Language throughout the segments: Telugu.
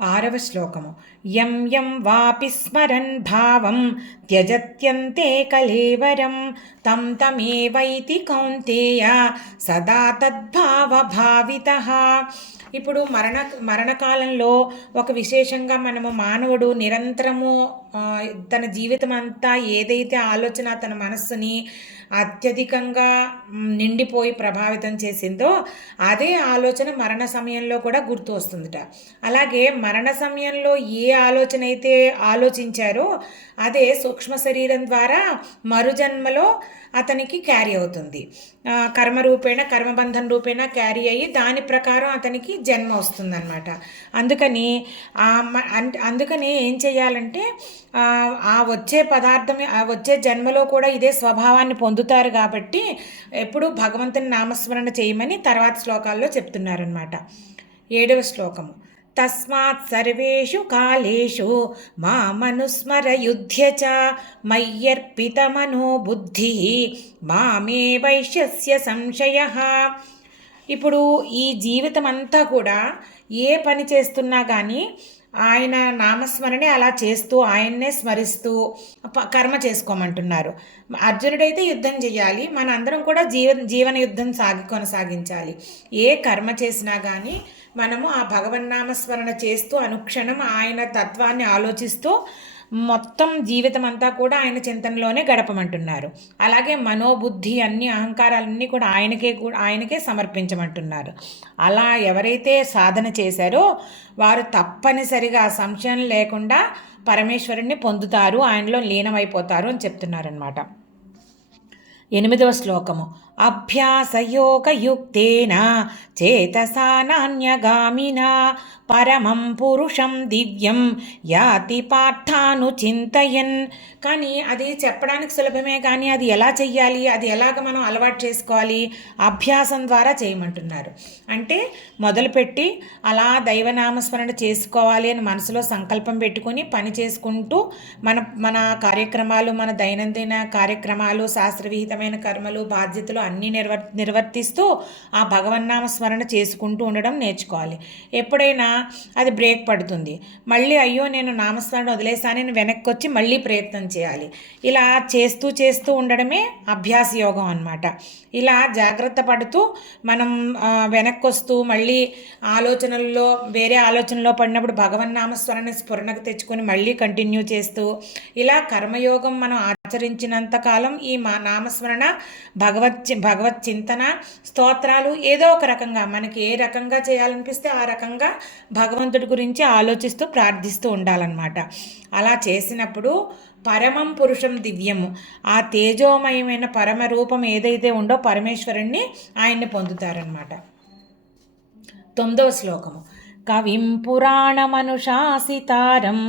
ఆరవ శ్లోకము. యం యం వాపి స్మరన్ భావం త్యజత్యంతే కలేవరం తం తమేవైతి కౌంతేయ సదా తద్భావభావిత ఇప్పుడు మరణ మరణకాలంలో ఒక విశేషంగా మనము మానవుడు నిరంతరము తన జీవితం అంతా ఏదైతే ఆలోచన తన మనస్సుని అత్యధికంగా నిండిపోయి ప్రభావితం చేసిందో అదే ఆలోచన మరణ సమయంలో కూడా గుర్తు వస్తుందిట. అలాగే మరణ సమయంలో ఏ ఆలోచన అయితే ఆలోచించారో అదే సూక్ష్మ శరీరం ద్వారా మరుజన్మలో అతనికి క్యారీ అవుతుంది. కర్మ రూపేణ కర్మబంధం రూపేణ క్యారీ అయ్యి దాని ప్రకారం అతనికి జన్మ వస్తుందన్నమాట. అందుకని అన్- అందుకని ఏం చేయాలంటే ఆ, వచ్చే పదార్థం ఆ వచ్చే జన్మలో కూడా ఇదే స్వభావాన్ని పొందుతారు కాబట్టి ఎప్పుడు భగవంతుని నామస్మరణ చేయమని తర్వాత శ్లోకాల్లో చెప్తున్నారనమాట ఏడవ శ్లోకము. తస్మాత్ సర్వేషు కాలేషు మామనుస్మర యుధ్య చ మయ్యర్పితమనో బుద్ధి మామే వైశ్యస్య సంశయ. ఇప్పుడు ఈ జీవితం అంతా కూడా ఏ పని చేస్తున్నా కానీ ఆయన నామస్మరణే అలా చేస్తూ ఆయన్నే స్మరిస్తూ ప- కర్మ చేసుకోమంటున్నారు. అర్జునుడైతే యుద్ధం చేయాలి మనందరం కూడా జీవ జీవన యుద్ధం సాగి కొనసాగించాలి. ఏ కర్మ చేసినా కానీ మనము ఆ భగవన్నామస్మరణ చేస్తూ అనుక్షణం ఆయన తత్వాన్ని ఆలోచిస్తూ మొత్తం జీవితం అంతా కూడా ఆయన చింతనలోనే గడపమంటున్నారు. అలాగే మనోబుద్ధి అన్ని అహంకారాలన్నీ కూడా ఆయనకే కూడా ఆయనకే సమర్పించమంటున్నారు. అలా ఎవరైతే సాధన చేశారో వారు తప్పనిసరిగా సంశయం లేకుండా పరమేశ్వరుణ్ణి పొందుతారు ఆయనలో లీనమైపోతారు అని చెప్తున్నారనమాట ఎనిమిదవ శ్లోకము. అభ్యాసయోగయుక్తేన చేతసా నాణ్యగామినా పరమం పురుషం దివ్యం యాతి పార్థాను చింతయన్ కానీ అది చెప్పడానికి సులభమే కానీ అది ఎలా చెయ్యాలి అది ఎలాగ మనం అలవాటు చేసుకోవాలి అభ్యాసం ద్వారా చేయమంటున్నారు. అంటే మొదలుపెట్టి అలా దైవనామస్మరణ చేసుకోవాలి అని మనసులో సంకల్పం పెట్టుకొని పని చేసుకుంటూ మన మన కార్యక్రమాలు మన దైనందిన కార్యక్రమాలు శాస్త్రవిహితమైన కర్మలు బాధ్యతలు అన్నీ నిర్వర్ నిర్వర్తిస్తూ ఆ భగవన్నామస్మరణ చేసుకుంటూ ఉండడం నేర్చుకోవాలి. ఎప్పుడైనా అది బ్రేక్ పడుతుంది. మళ్ళీ అయ్యో నేను నామస్మరణ వదిలేసానని వెనక్కి వచ్చి మళ్ళీ ప్రయత్నం చేయాలి. ఇలా చేస్తూ చేస్తూ ఉండడమే అభ్యాస యోగం అన్నమాట. ఇలా జాగ్రత్త పడుతూ మనం వెనక్కి వస్తూ మళ్ళీ ఆలోచనల్లో వేరే ఆలోచనలో పడినప్పుడు భగవన్నామస్మరణ స్ఫురణకు తెచ్చుకొని మళ్ళీ కంటిన్యూ చేస్తూ ఇలా కర్మయోగం మనం ఆచరించినంత కాలం ఈ మా నామస్మరణ భగవత్ భగవత్ చింతన స్తోత్రాలు ఏదో ఒక రకంగా మనకి ఏ రకంగా చేయాలనిపిస్తే ఆ రకంగా భగవంతుడి గురించి ఆలోచిస్తూ ప్రార్థిస్తూ ఉండాలన్నమాట. అలా చేసినప్పుడు పరమం పురుషం దివ్యము. ఆ తేజోమయమైన పరమ రూపం ఏదైతే ఉందో పరమేశ్వరుణ్ణి ఆయన్ని పొందుతారనమాట తొమ్మిదవ శ్లోకము. कविं पुराणमनुशासितारम्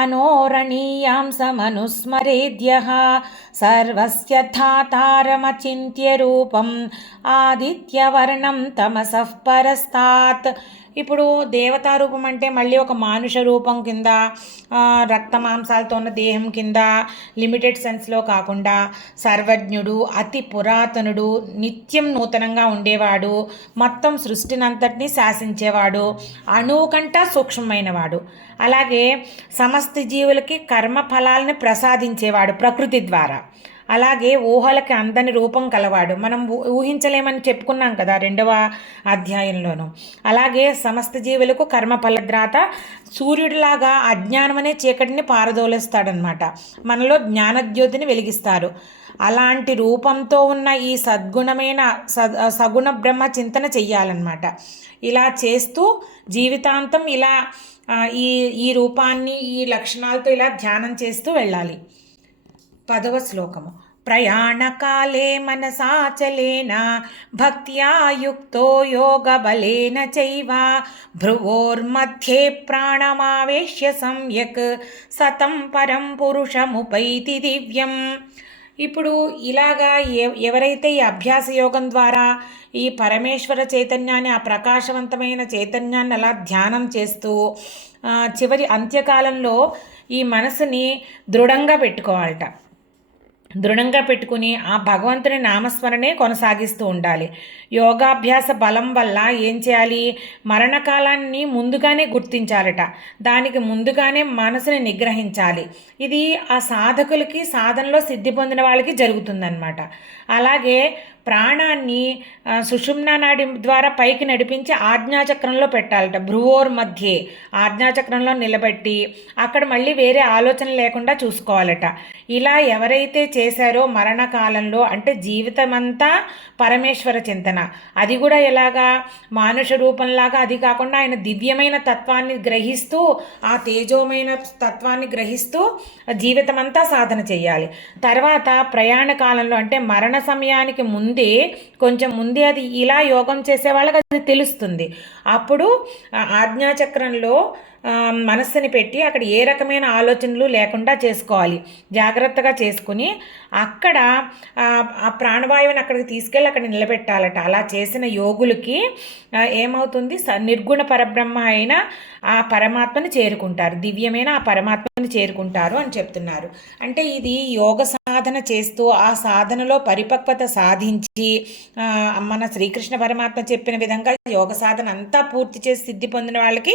अनोरणीयां समनुस्मरेद्यः సర్వస్య రూపం ఆదిత్యవర్ణం తమసః పరస్తాత్ ఇప్పుడు దేవతా రూపం అంటే మళ్ళీ ఒక మానుష రూపం కింద రక్తమాంసాలతో రక్త మాంసాలతో ఉన్న దేహం కింద లిమిటెడ్ సెన్స్లో కాకుండా సర్వజ్ఞుడు అతి పురాతనుడు నిత్యం నూతనంగా ఉండేవాడు మొత్తం సృష్టినంతటిని శాసించేవాడు అణువుకంటా సూక్ష్మమైనవాడు. అలాగే సమస్త జీవులకి కర్మ ఫలాలను ప్రసాదించేవాడు ప్రకృతి ద్వారా. అలాగే ఊహలకి అందని రూపం కలవాడు. మనం ఊ- ఊహించలేమని చెప్పుకున్నాం కదా రెండవ అధ్యాయంలోను. అలాగే సమస్త జీవులకు కర్మ ఫలద్రాత సూర్యుడిలాగా అజ్ఞానం అనే చీకటిని పారదోలేస్తాడనమాట మనలో జ్ఞానజ్యోతిని వెలిగిస్తారు. అలాంటి రూపంతో ఉన్న ఈ సద్గుణమైన సద్ సగుణ బ్రహ్మ చింతన చెయ్యాలన్నమాట. ఇలా చేస్తూ జీవితాంతం ఇలా ఈ ఈ రూపాన్ని ఈ లక్షణాలతో ఇలా ధ్యానం చేస్తూ వెళ్ళాలి. పదవ శ్లోకము. ప్రయాణకాలే మనసాచలేన భక్త్యాయుక్తో యోగబలేన చైవ భ్రువోర్మధ్యే ప్రాణమావేశ్య సంయక్ సతం పరం పురుషముపైతి దివ్యం. ఇప్పుడు ఇలాగా ఎవరైతే ఈ అభ్యాస యోగం ద్వారా ఈ పరమేశ్వర చైతన్యాన్ని ఆ ప్రకాశవంతమైన చైతన్యాన్ని అలా ధ్యానం చేస్తూ చివరి అంత్యకాలంలో ఈ మనసుని దృఢంగా పెట్టుకోవాలట. దృఢంగా పెట్టుకుని ఆ భగవంతుని నామస్మరణే కొనసాగిస్తూ ఉండాలి. యోగాభ్యాస బలం వల్ల ఏం చేయాలి? మరణకాలాన్ని ముందుగానే గుర్తించాలట. దానికి ముందుగానే మనసుని నిగ్రహించాలి. ఇది ఆ సాధకులకి సాధనలో సిద్ధి పొందిన వాళ్ళకి జరుగుతుందన్నమాట. అలాగే ప్రాణాన్ని సుషుమ్నా నాడి ద్వారా పైకి నడిపించి ఆజ్ఞాచక్రంలో పెట్టాలట భ్రువోర్ మధ్యే ఆజ్ఞాచక్రంలో నిలబెట్టి అక్కడ మళ్ళీ వేరే ఆలోచన లేకుండా చూసుకోవాలట. ఇలా ఎవరైతే చేశారో మరణకాలంలో అంటే జీవితమంతా పరమేశ్వర చింతన. అది కూడా ఎలాగా? మానుష రూపంలాగా అది కాకుండా ఆయన దివ్యమైన తత్వాన్ని గ్రహిస్తూ ఆ తేజోమైన తత్వాన్ని గ్రహిస్తూ జీవితమంతా సాధన చేయాలి తర్వాత ప్రయాణ కాలంలో అంటే మరణ సమయానికి ముందు ముందే కొంచెం ముందే అది ఇలా యోగం చేసే వాళ్ళకి అది తెలుస్తుంది. అప్పుడు ఆజ్ఞాచక్రంలో మనస్సుని పెట్టి అక్కడ ఏ రకమైన ఆలోచనలు లేకుండా చేసుకోవాలి. జాగ్రత్తగా చేసుకుని అక్కడ ఆ ప్రాణవాయువుని అక్కడికి తీసుకెళ్ళి అక్కడ నిలబెట్టాలట. అలా చేసిన యోగులకి ఏమవుతుంది? నిర్గుణ పరబ్రహ్మ అయిన ఆ పరమాత్మని చేరుకుంటారు. దివ్యమైన ఆ పరమాత్మని చేరుకుంటారు అని చెప్తున్నారు. అంటే ఇది యోగ సాధన చేస్తూ ఆ సాధనలో పరిపక్వత సాధించి మన శ్రీకృష్ణ పరమాత్మ చెప్పిన విధంగా యోగ సాధన అంతా పూర్తి చేసి సిద్ధి పొందిన వాళ్ళకి